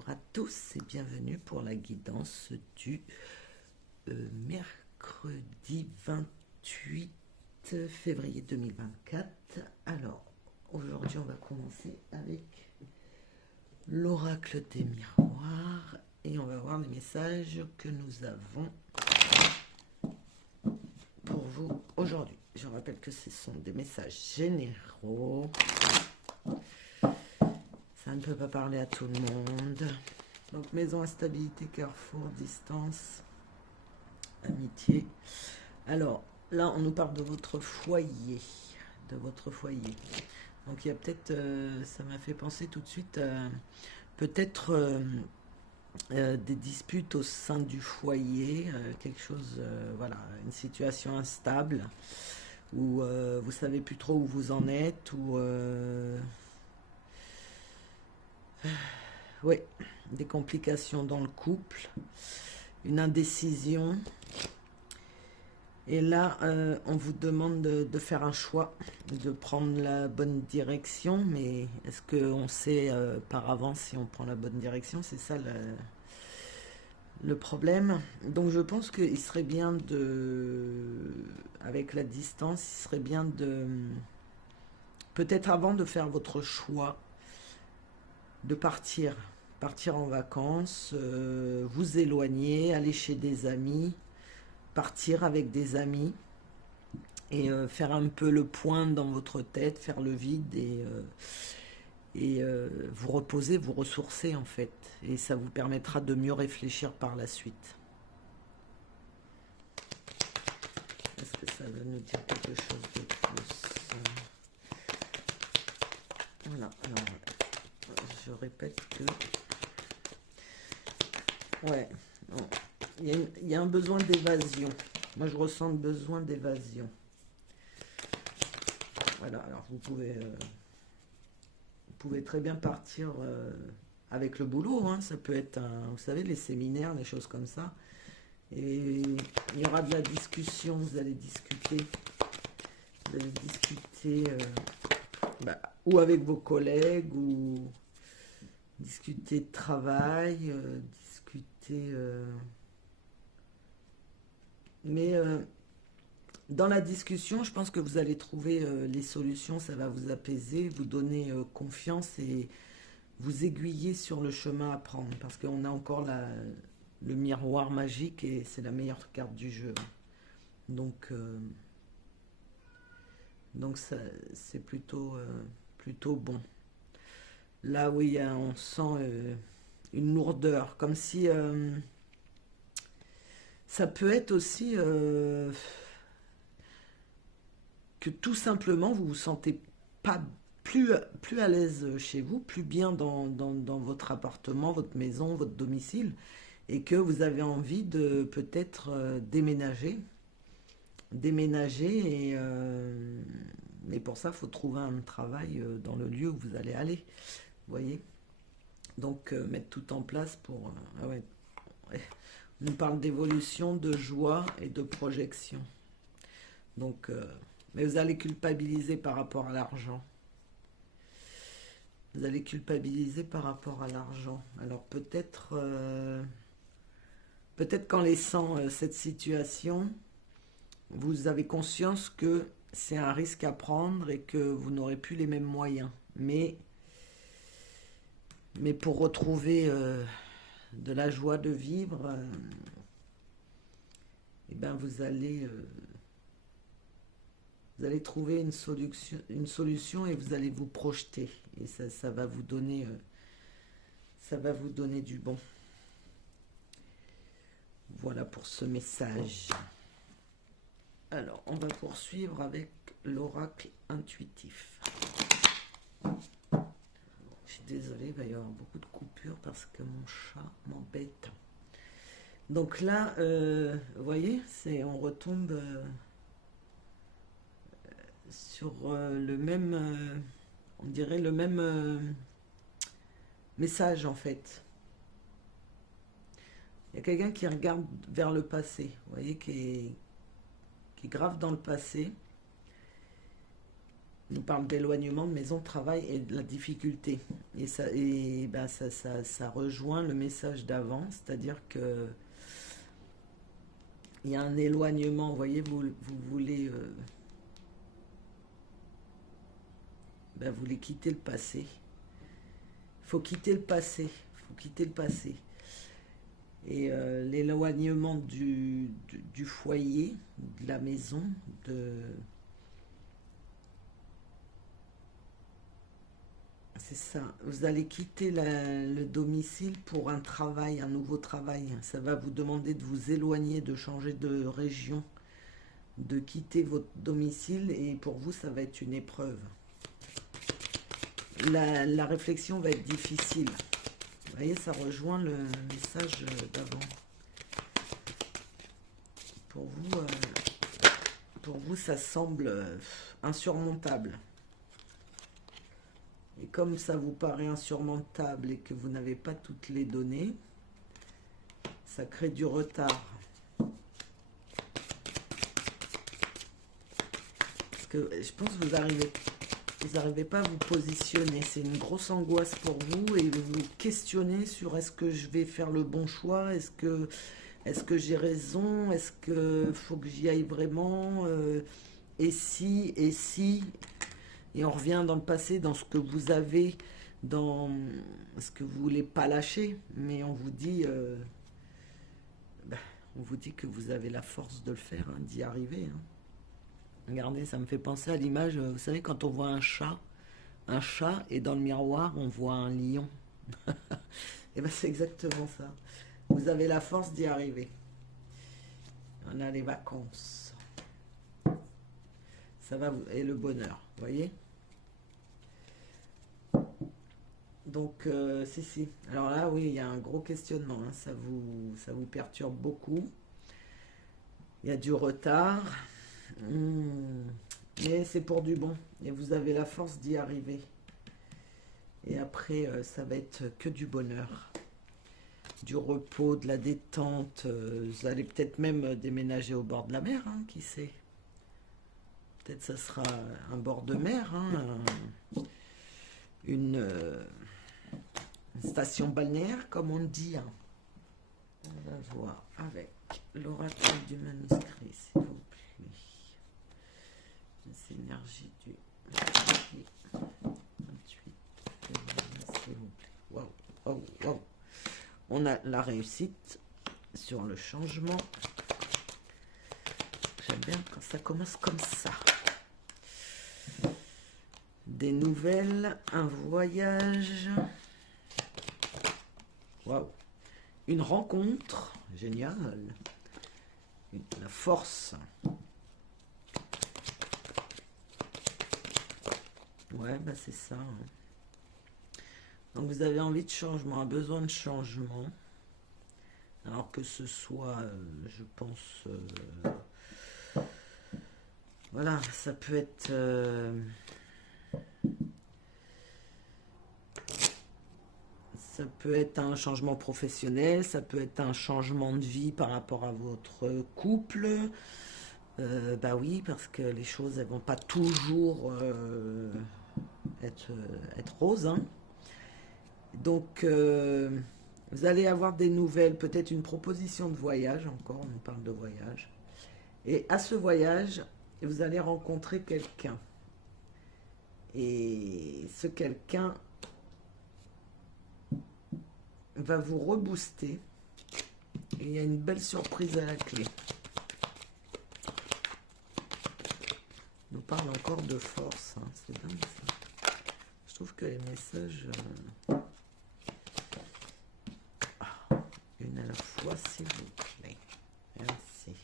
Bonjour à tous et bienvenue pour la guidance du mercredi 28 février 2024. Alors, aujourd'hui, on va commencer avec l'oracle des miroirs et on va voir les messages que nous avons pour vous aujourd'hui. Je rappelle que ce sont des messages généraux. Ça ne peut pas parler à tout le monde. Donc, maison, instabilité, carrefour, distance, amitié. Alors, là, on nous parle de votre foyer. De votre foyer. Donc, il y a peut-être, ça m'a fait penser tout de suite à peut-être des disputes au sein du foyer, quelque chose, voilà, une situation instable, où vous savez plus trop où vous en êtes, ou oui, des complications dans le couple, une indécision. Et là, on vous demande de faire un choix, de prendre la bonne direction. Mais est-ce qu'on sait par avance si on prend la bonne direction? C'est ça le problème. Donc je pense qu'il serait bien avec la distance, il serait bien peut-être avant de faire votre choix, de partir en vacances, vous éloigner, aller chez des amis, partir avec des amis et faire un peu le point dans votre tête, faire le vide et vous reposer, vous ressourcer en fait. Et ça vous permettra de mieux réfléchir par la suite. Est-ce que ça va nous dire quelque chose de plus? Voilà, alors je répète que... Ouais, non. Il y a un besoin d'évasion. Moi, je ressens le besoin d'évasion. Voilà, alors vous pouvez très bien partir avec le boulot. Hein. Ça peut être, vous savez, les séminaires, les choses comme ça. Et il y aura de la discussion, vous allez discuter. Vous allez discuter ou avec vos collègues, ou discuter de travail, discuter... Mais dans la discussion, je pense que vous allez trouver les solutions, ça va vous apaiser, vous donner confiance et vous aiguiller sur le chemin à prendre. Parce qu'on a encore le miroir magique et c'est la meilleure carte du jeu. Donc ça, c'est plutôt bon. Là, oui, on sent une lourdeur, comme si... ça peut être aussi que tout simplement vous vous sentez pas plus à l'aise chez vous, plus bien dans votre appartement, votre maison, votre domicile, et que vous avez envie de peut-être déménager, mais pour ça, il faut trouver un travail dans le lieu où vous allez aller, vous voyez. Donc mettre tout en place pour... ah ouais, ouais. On nous parle d'évolution, de joie et de projection. Donc, mais vous allez culpabiliser par rapport à l'argent. Vous allez culpabiliser par rapport à l'argent. Alors peut-être qu'en laissant cette situation, vous avez conscience que c'est un risque à prendre et que vous n'aurez plus les mêmes moyens. Mais pour retrouver de la joie de vivre, eh ben vous allez trouver une solution et vous allez vous projeter. Et ça va vous donner du bon. Voilà pour ce message. Alors, on va poursuivre avec l'oracle intuitif. Je suis désolée, il va y avoir beaucoup de coupures parce que mon chat m'embête. Donc là, vous voyez, on retombe sur le même, on dirait le même message en fait. Il y a quelqu'un qui regarde vers le passé, vous voyez, qui est grave dans le passé Il nous parle d'éloignement de maison, de travail et de la difficulté. Ça rejoint le message d'avant, c'est-à-dire que il y a un éloignement. Vous voyez, vous voulez, vous voulez quitter le passé. Il faut quitter le passé. Il faut quitter le passé. Et l'éloignement du foyer, de la maison, c'est ça. Vous allez quitter le domicile pour un travail, un nouveau travail. Ça va vous demander de vous éloigner, de changer de région, de quitter votre domicile et pour vous, ça va être une épreuve. La réflexion va être difficile. Vous voyez, ça rejoint le message d'avant. Pour vous, ça semble insurmontable. Et comme ça vous paraît insurmontable et que vous n'avez pas toutes les données, ça crée du retard. Parce que je pense que vous n'arrivez pas à vous positionner. C'est une grosse angoisse pour vous et vous vous questionnez sur est-ce que je vais faire le bon choix, est-ce que j'ai raison, est-ce que faut que j'y aille vraiment, et si, et on revient dans le passé, dans ce que vous avez, dans ce que vous voulez pas lâcher, mais on vous dit que vous avez la force de le faire, hein, d'y arriver. Hein. Regardez, ça me fait penser à l'image, vous savez, quand on voit un chat, et dans le miroir, on voit un lion. Et c'est exactement ça. Vous avez la force d'y arriver. On a les vacances. Ça va, et le bonheur, vous voyez. Donc, si. Alors là, oui, il y a un gros questionnement. Hein, ça vous perturbe beaucoup. Il y a du retard. Mais c'est pour du bon. Et vous avez la force d'y arriver. Et après, ça va être que du bonheur. Du repos, de la détente. Vous allez peut-être même déménager au bord de la mer, hein, qui sait. Peut-être ça sera un bord de mer, hein, une station balnéaire, comme on dit. Hein. On va voir avec l'oracle du manuscrit, s'il vous plaît. C'est l'énergie du 28, s'il vous plaît. Wow. On a la réussite sur le changement. J'aime bien quand ça commence comme ça. Des nouvelles, un voyage. Waouh. Une rencontre. Génial. La force. Ouais, c'est ça. Hein. Donc vous avez envie de changement, un besoin de changement. Alors que ce soit, je pense... voilà, ça peut être... ça peut être un changement professionnel, ça peut être un changement de vie par rapport à votre couple. Oui, parce que les choses, elles vont pas toujours être roses. Hein. Donc, vous allez avoir des nouvelles, peut-être une proposition de voyage, encore, on parle de voyage. Et à ce voyage, vous allez rencontrer quelqu'un. Et ce quelqu'un va vous rebooster. Et il y a une belle surprise à la clé. On nous parle encore de force. Hein. C'est dingue ça. Je trouve que les messages... une à la fois, s'il vous plaît. Merci.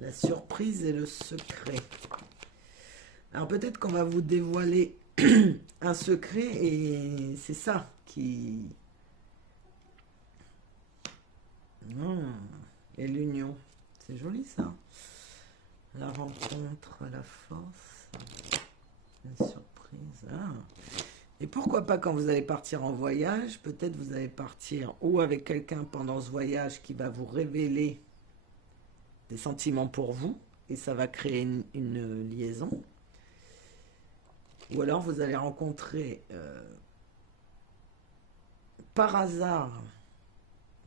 La surprise et le secret. Alors peut-être qu'on va vous dévoiler un secret et c'est ça qui... Et l'union. C'est joli ça. La rencontre, la force. Une surprise. Ah. Et pourquoi pas quand vous allez partir en voyage, peut-être vous allez partir ou avec quelqu'un pendant ce voyage qui va vous révéler des sentiments pour vous et ça va créer une liaison. Ou alors vous allez rencontrer par hasard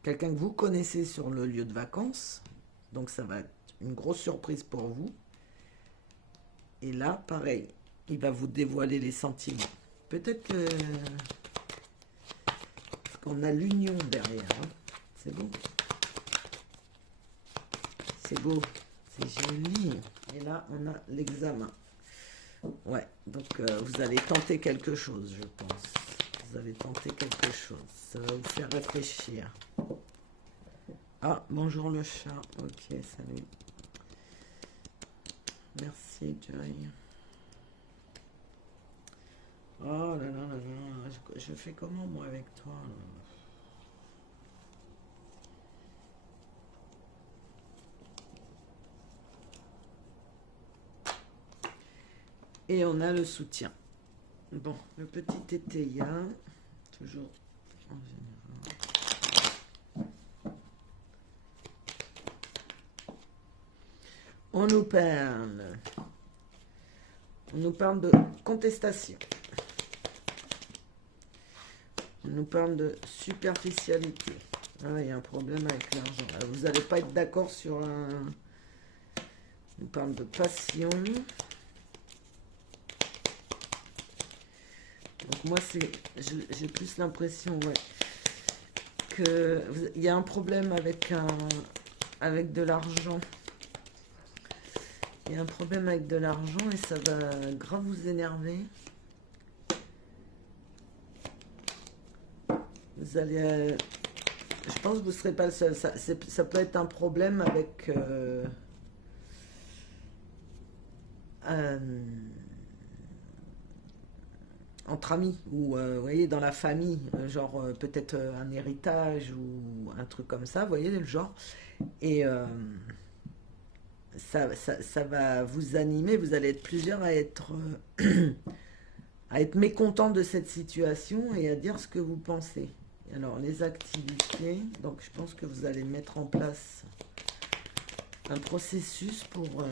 quelqu'un que vous connaissez sur le lieu de vacances. Donc ça va être une grosse surprise pour vous. Et là, pareil, il va vous dévoiler les sentiments. Peut-être que... Parce qu'on a l'union derrière. Hein. C'est beau. C'est beau. C'est joli. Et là, on a l'examen. Ouais, donc vous allez tenter quelque chose, je pense. Vous allez tenter quelque chose. Ça va vous faire réfléchir. Ah, bonjour le chat. Ok, salut. Merci, Joy. Oh là là là là. Je fais comment, moi, avec toi là. Et on a le soutien. Bon, le petit étéia, toujours en général. On nous parle de contestation. On nous parle de superficialité. Ah, il y a un problème avec l'argent. Vous n'allez pas être d'accord sur un... On nous parle de passion. Donc moi, j'ai plus l'impression, ouais, qu'il y a un problème avec de l'argent. Il y a un problème avec de l'argent et ça va grave vous énerver. Vous allez... je pense que vous ne serez pas le seul. Ça peut être un problème avec... entre amis ou vous voyez dans la famille, genre peut-être un héritage ou un truc comme ça, vous voyez le genre. Et ça va vous animer, vous allez être plusieurs à être mécontents de cette situation et à dire ce que vous pensez. Alors les activités, donc je pense que vous allez mettre en place un processus pour...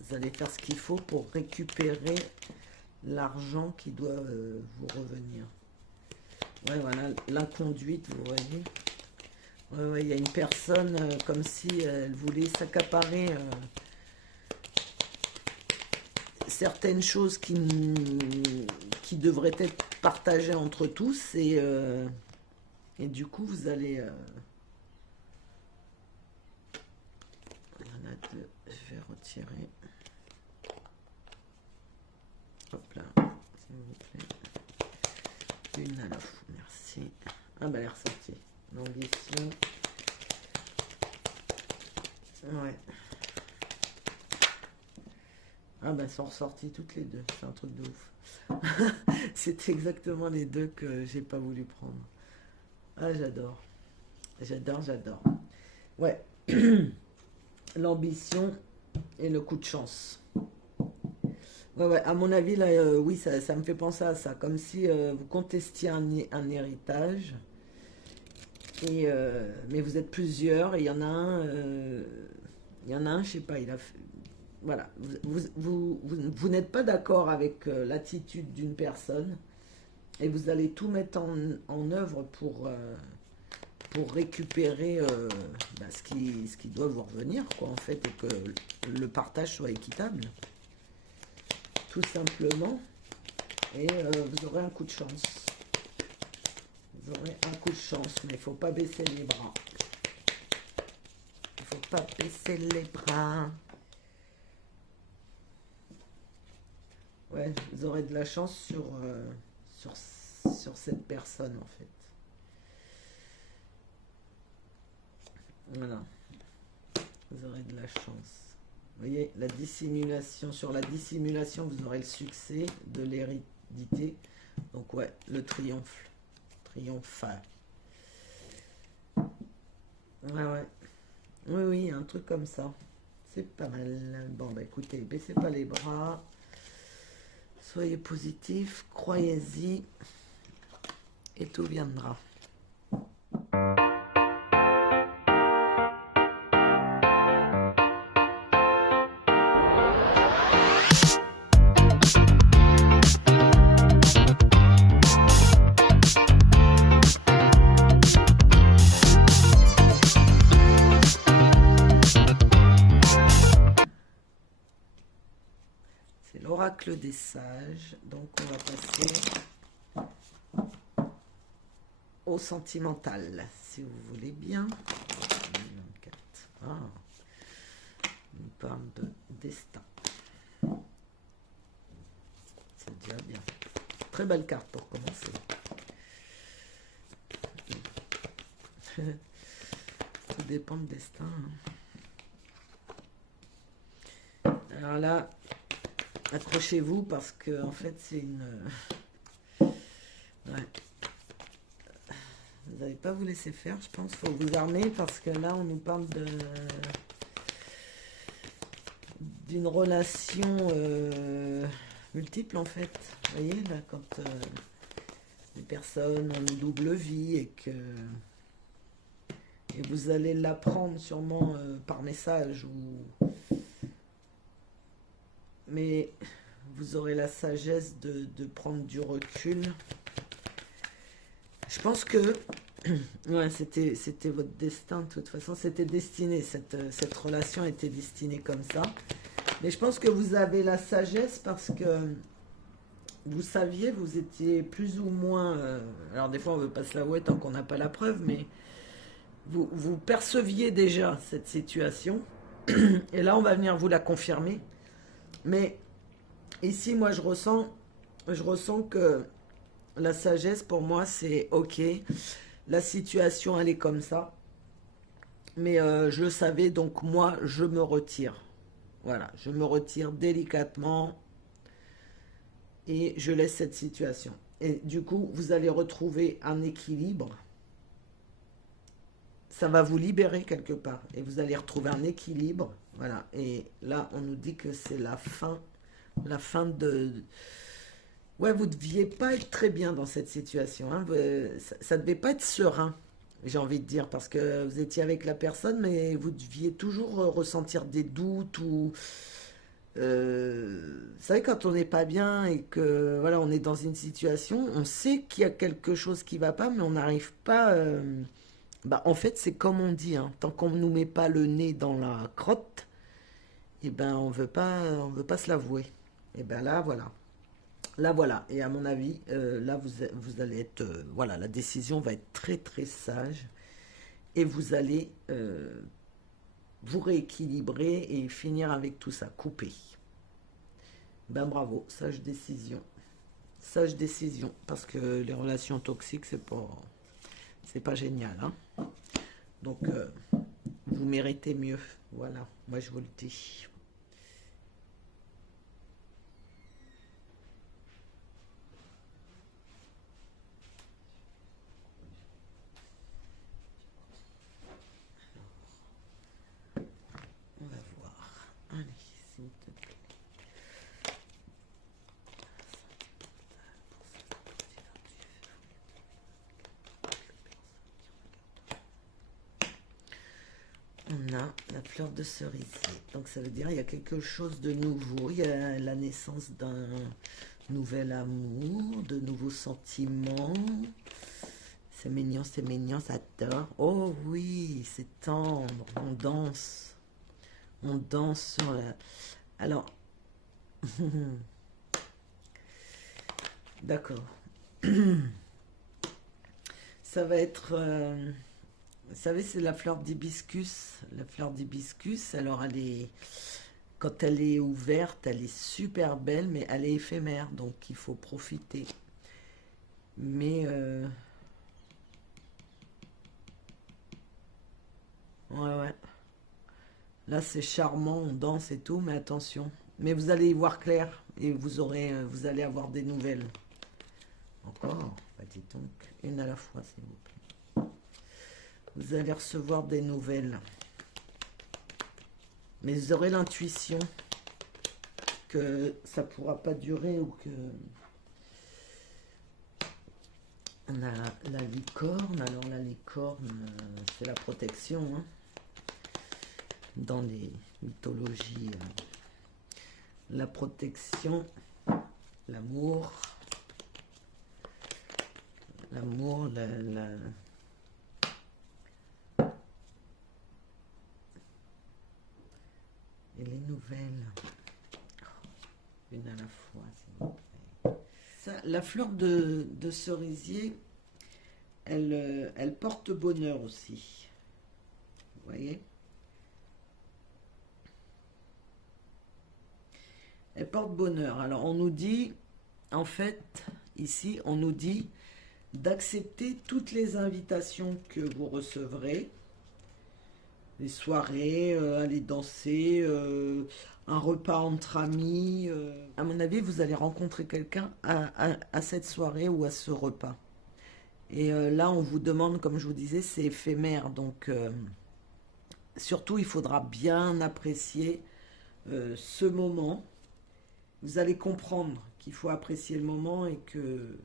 vous allez faire ce qu'il faut pour récupérer l'argent qui doit vous revenir. Ouais, voilà, l'inconduite, vous voyez. Ouais, ouais, il y a une personne comme si elle voulait s'accaparer certaines choses qui devraient être partagées entre tous et du coup vous allez... il y en a deux, je vais retirer. Hop là, s'il vous plaît. Une à la fois, merci. Ah bah elle est ressortie. L'ambition. Ouais. Ah bah elles sont ressorties toutes les deux. C'est un truc de ouf. C'est exactement les deux que j'ai pas voulu prendre. Ah j'adore. J'adore, j'adore. Ouais. L'ambition et le coup de chance. Ouais, ouais, à mon avis, là, oui, ça me fait penser à ça. Comme si vous contestiez un héritage. Et, mais vous êtes plusieurs. Et il y en a un, je sais pas, il a fait... Voilà. Vous n'êtes pas d'accord avec l'attitude d'une personne. Et vous allez tout mettre en œuvre pour récupérer ce qui doit vous revenir, quoi, en fait. Et que le partage soit équitable. Tout simplement, et vous aurez un coup de chance. Vous aurez un coup de chance, mais il ne faut pas baisser les bras. Il ne faut pas baisser les bras. Ouais, vous aurez de la chance sur cette personne, en fait. Voilà. Vous aurez de la chance. Vous voyez, la dissimulation. Sur la dissimulation, vous aurez le succès de l'hérédité. Donc, ouais, le triomphe. Triomphal. Ouais, ouais. Oui, oui, un truc comme ça. C'est pas mal. Bon, bah écoutez, baissez pas les bras. Soyez positifs, croyez-y. Et tout viendra. l'oracle des sages. Donc on va passer au sentimental, si vous voulez bien. 24. Ah, on nous parle de destin. C'est déjà bien. Très belle carte pour commencer. Tout dépend du destin. Alors là, accrochez-vous parce que en fait c'est une... Ouais. Vous n'allez pas vous laisser faire, je pense. Il faut vous armer parce que là on nous parle d'une relation multiple en fait. Vous voyez là quand les personnes ont une double vie et que vous allez l'apprendre sûrement par message mais vous aurez la sagesse de prendre du recul. Je pense que ouais, c'était votre destin de toute façon, c'était destiné, cette relation était destinée comme ça. Mais je pense que vous avez la sagesse parce que vous saviez, vous étiez plus ou moins... alors des fois on ne veut pas se l'avouer tant qu'on n'a pas la preuve, mais vous perceviez déjà cette situation. Et là on va venir vous la confirmer. Mais ici moi je ressens que la sagesse pour moi c'est ok, la situation elle est comme ça. Mais je le savais donc moi je me retire. Voilà, je me retire délicatement et je laisse cette situation. Et du coup, vous allez retrouver un équilibre. Ça va vous libérer quelque part. Et vous allez retrouver un équilibre. Voilà. Et là, on nous dit que c'est la fin. La fin de... Ouais, vous ne deviez pas être très bien dans cette situation. Hein. Ça ne devait pas être serein, j'ai envie de dire, parce que vous étiez avec la personne, mais vous deviez toujours ressentir des doutes ou... vous savez, quand on n'est pas bien et que voilà, on est dans une situation, on sait qu'il y a quelque chose qui va pas, mais on n'arrive pas. Bah, en fait, c'est comme on dit, hein, tant qu'on ne nous met pas le nez dans la crotte, et ben on veut pas se l'avouer. Et ben là, voilà, là voilà. Et à mon avis, là vous allez être, voilà, la décision va être très très sage et vous allez vous rééquilibrer et finir avec tout ça, couper. Ben bravo, sage décision. Sage décision, parce que les relations toxiques, c'est pas génial. Hein. Donc, vous méritez mieux. Voilà, moi je vous le dis. On va voir. Allez, s'il te plaît. On a la fleur de cerisier. Donc ça veut dire qu'il y a quelque chose de nouveau. Il y a la naissance d'un nouvel amour, de nouveaux sentiments. C'est mignon, ça adore. Oh oui, c'est tendre. On danse. On danse sur la... Alors, d'accord. Ça va être... vous savez, c'est la fleur d'hibiscus. La fleur d'hibiscus, alors elle est... Quand elle est ouverte, elle est super belle, mais elle est éphémère, donc il faut profiter. Mais... ouais, ouais. Là, c'est charmant, on danse et tout, mais attention. Mais vous allez y voir clair et vous allez avoir des nouvelles. Encore, bah, dis donc, une à la fois, s'il vous plaît. Vous allez recevoir des nouvelles. Mais vous aurez l'intuition que ça ne pourra pas durer ou que... On a la licorne. Alors la licorne, c'est la protection. Hein. Dans les mythologies, la protection, l'amour, et les nouvelles. Une à la fois, s'il vous plaît. La fleur de cerisier, elle porte bonheur aussi. Vous voyez? Elle porte bonheur. Alors on nous dit, en fait, ici, on nous dit d'accepter toutes les invitations que vous recevrez. Les soirées, aller danser, un repas entre amis. À mon avis, vous allez rencontrer quelqu'un à cette soirée ou à ce repas. Et là, on vous demande, comme je vous disais, c'est éphémère. Donc, surtout, il faudra bien apprécier ce moment. Vous allez comprendre qu'il faut apprécier le moment et que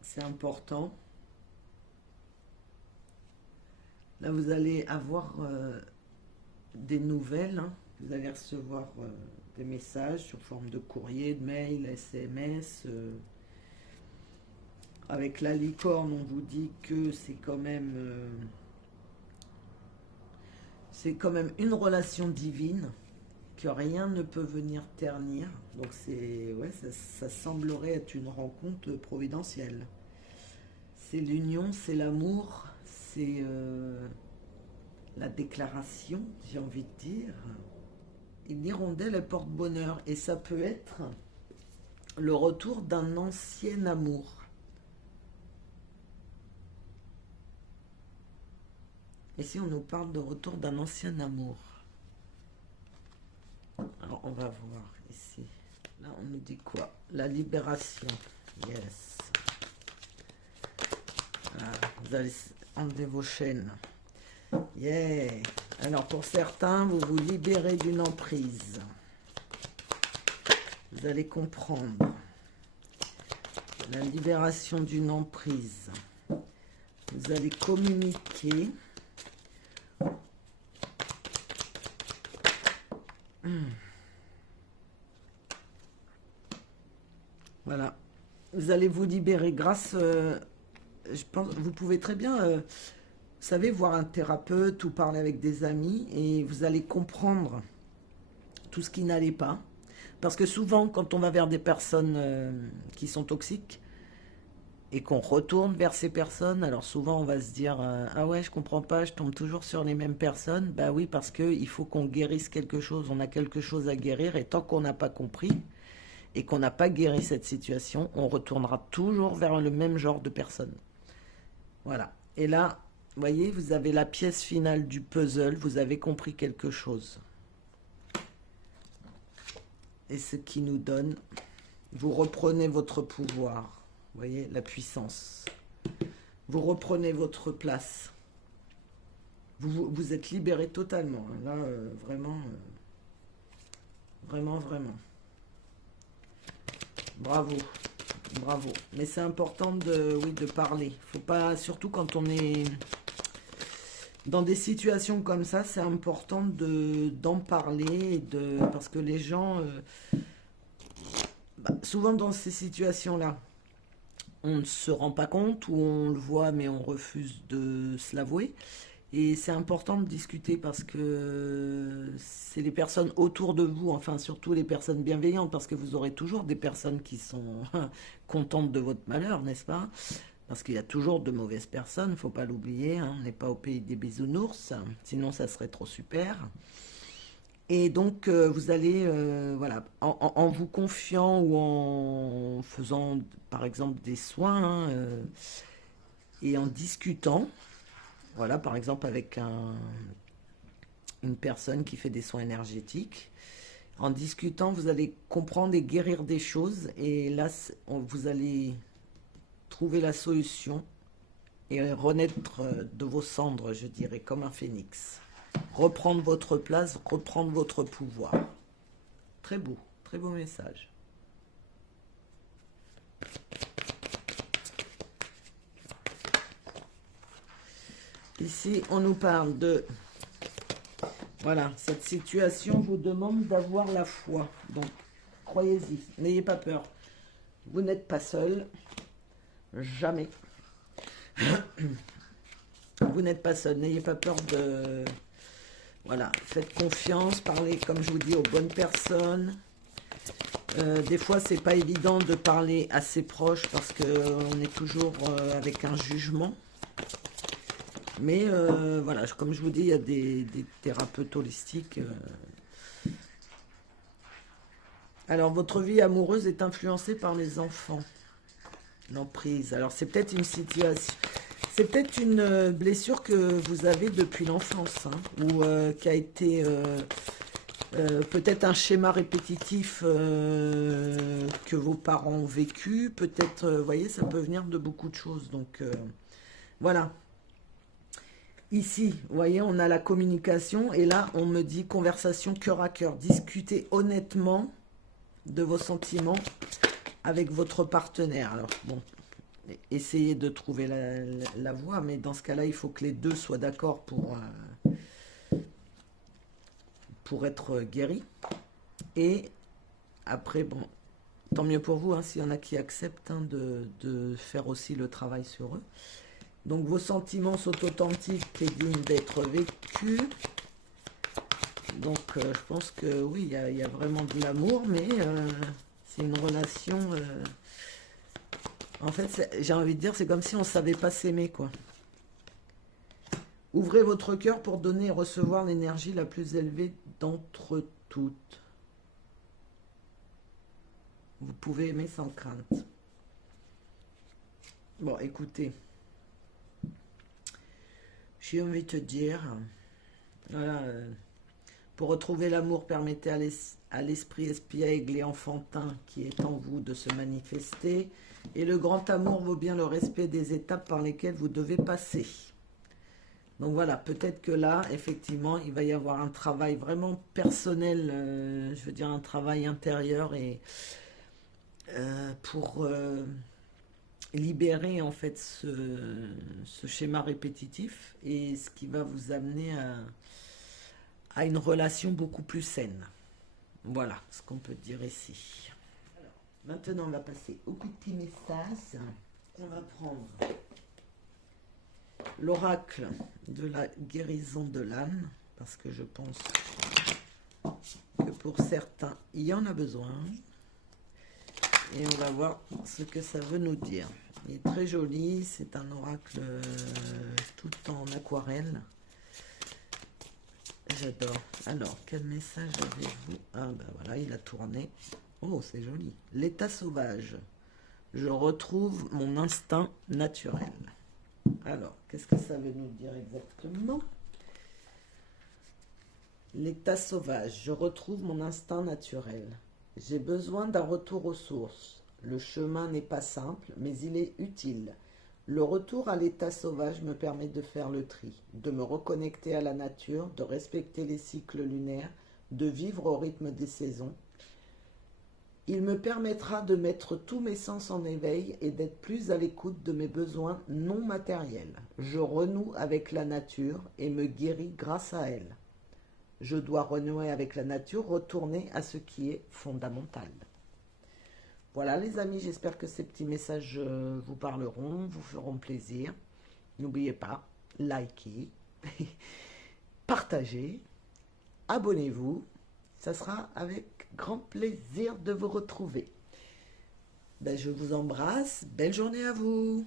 c'est important. Là, vous allez avoir des nouvelles. Hein. Vous allez recevoir des messages sous forme de courrier, de mail, SMS. Avec la licorne, on vous dit que c'est quand même une relation divine, que rien ne peut venir ternir. Donc c'est ouais, ça semblerait être une rencontre providentielle. C'est l'union, c'est l'amour, c'est la déclaration, j'ai envie de dire. Une hirondelle, elle porte bonheur. Et ça peut être le retour d'un ancien amour. Ici, on nous parle de retour d'un ancien amour. Alors, on va voir ici. Là, on nous dit quoi? La libération. Yes. Ah, vous allez enlever vos chaînes. Yeah. Alors, pour certains, vous vous libérez d'une emprise. Vous allez comprendre. La libération d'une emprise. Vous allez communiquer. Voilà. Vous allez vous libérer grâce... je pense, vous pouvez très bien, vous savez, voir un thérapeute ou parler avec des amis et vous allez comprendre tout ce qui n'allait pas. Parce que souvent, quand on va vers des personnes qui sont toxiques et qu'on retourne vers ces personnes, alors souvent on va se dire ah ouais, je comprends pas, je tombe toujours sur les mêmes personnes. Bah oui, parce qu'il faut qu'on guérisse quelque chose, on a quelque chose à guérir et tant qu'on n'a pas compris et qu'on n'a pas guéri cette situation, on retournera toujours vers le même genre de personnes. Voilà. Et là, vous voyez, vous avez la pièce finale du puzzle, vous avez compris quelque chose. Et ce qui nous donne, vous reprenez votre pouvoir. Vous voyez, la puissance. Vous reprenez votre place. Vous êtes libéré totalement. Là, vraiment, vraiment. Bravo. Bravo. Mais c'est important de parler. Faut pas, surtout quand on est dans des situations comme ça, c'est important d'en parler, parce que les gens, souvent dans ces situations-là, on ne se rend pas compte ou on le voit mais on refuse de se l'avouer. Et c'est important de discuter parce que c'est les personnes autour de vous, enfin surtout les personnes bienveillantes, parce que vous aurez toujours des personnes qui sont contentes de votre malheur, n'est-ce pas? Parce qu'il y a toujours de mauvaises personnes, il ne faut pas l'oublier, hein, on n'est pas au pays des bisounours, sinon ça serait trop super. Et donc vous allez, voilà, en vous confiant ou en faisant par exemple des soins et en discutant, voilà, par exemple avec une personne qui fait des soins énergétiques. En discutant, vous allez comprendre et guérir des choses. Et là, vous allez trouver la solution et renaître de vos cendres, je dirais, comme un phénix. Reprendre votre place, reprendre votre pouvoir. Très beau message. Ici, on nous parle de... Voilà, cette situation vous demande d'avoir la foi. Donc, croyez-y, n'ayez pas peur. Vous n'êtes pas seul. Jamais. Vous n'êtes pas seul. N'ayez pas peur de... Voilà, faites confiance, parlez, comme je vous dis, aux bonnes personnes. Des fois, c'est pas évident de parler à ses proches parce qu'on est toujours avec un jugement. Mais voilà, comme je vous dis, il y a des thérapeutes holistiques. Alors, votre vie amoureuse est influencée par les enfants. L'emprise. Alors, c'est peut-être une situation. C'est peut-être une blessure que vous avez depuis l'enfance, hein, ou qui a été peut-être un schéma répétitif que vos parents ont vécu. Peut-être, vous voyez, ça peut venir de beaucoup de choses. Donc, voilà. Ici, vous voyez, on a la communication et là, on me dit conversation cœur à cœur. Discutez honnêtement de vos sentiments avec votre partenaire. Alors, bon, essayez de trouver la voie, mais dans ce cas-là, il faut que les deux soient d'accord pour être guéris. Et après, bon, tant mieux pour vous, hein, s'il y en a qui acceptent hein, de faire aussi le travail sur eux. Donc vos sentiments sont authentiques et dignes d'être vécus. Donc je pense que oui, il y a vraiment de l'amour, mais c'est une relation... en fait, j'ai envie de dire, c'est comme si on ne savait pas s'aimer, quoi. Ouvrez votre cœur pour donner et recevoir l'énergie la plus élevée d'entre toutes. Vous pouvez aimer sans crainte. Bon, écoutez. J'ai envie de te dire, voilà, pour retrouver l'amour, permettez à l'esprit espiègle et enfantin qui est en vous de se manifester. Et le grand amour vaut bien le respect des étapes par lesquelles vous devez passer. Donc voilà, peut-être que là, effectivement, il va y avoir un travail vraiment personnel, je veux dire un travail intérieur et pour libérer en fait ce schéma répétitif et ce qui va vous amener à une relation beaucoup plus saine. Voilà ce qu'on peut dire ici. Alors, maintenant, on va passer au petit message. On va prendre l'oracle de la guérison de l'âme, parce que je pense que pour certains, il y en a besoin. Et on va voir ce que ça veut nous dire. Il est très joli, c'est un oracle tout en aquarelle. J'adore. Alors, quel message avez-vous? Ah ben voilà, il a tourné. Oh, c'est joli. L'état sauvage. Je retrouve mon instinct naturel. Alors, qu'est-ce que ça veut nous dire exactement? L'état sauvage. Je retrouve mon instinct naturel. J'ai besoin d'un retour aux sources. Le chemin n'est pas simple, mais il est utile. Le retour à l'état sauvage me permet de faire le tri, de me reconnecter à la nature, de respecter les cycles lunaires, de vivre au rythme des saisons. Il me permettra de mettre tous mes sens en éveil et d'être plus à l'écoute de mes besoins non matériels. Je renoue avec la nature et me guéris grâce à elle. Je dois renouer avec la nature, retourner à ce qui est fondamental. Voilà les amis, j'espère que ces petits messages vous parleront, vous feront plaisir. N'oubliez pas, likez, partagez, abonnez-vous. Ça sera avec grand plaisir de vous retrouver. Ben, je vous embrasse, belle journée à vous.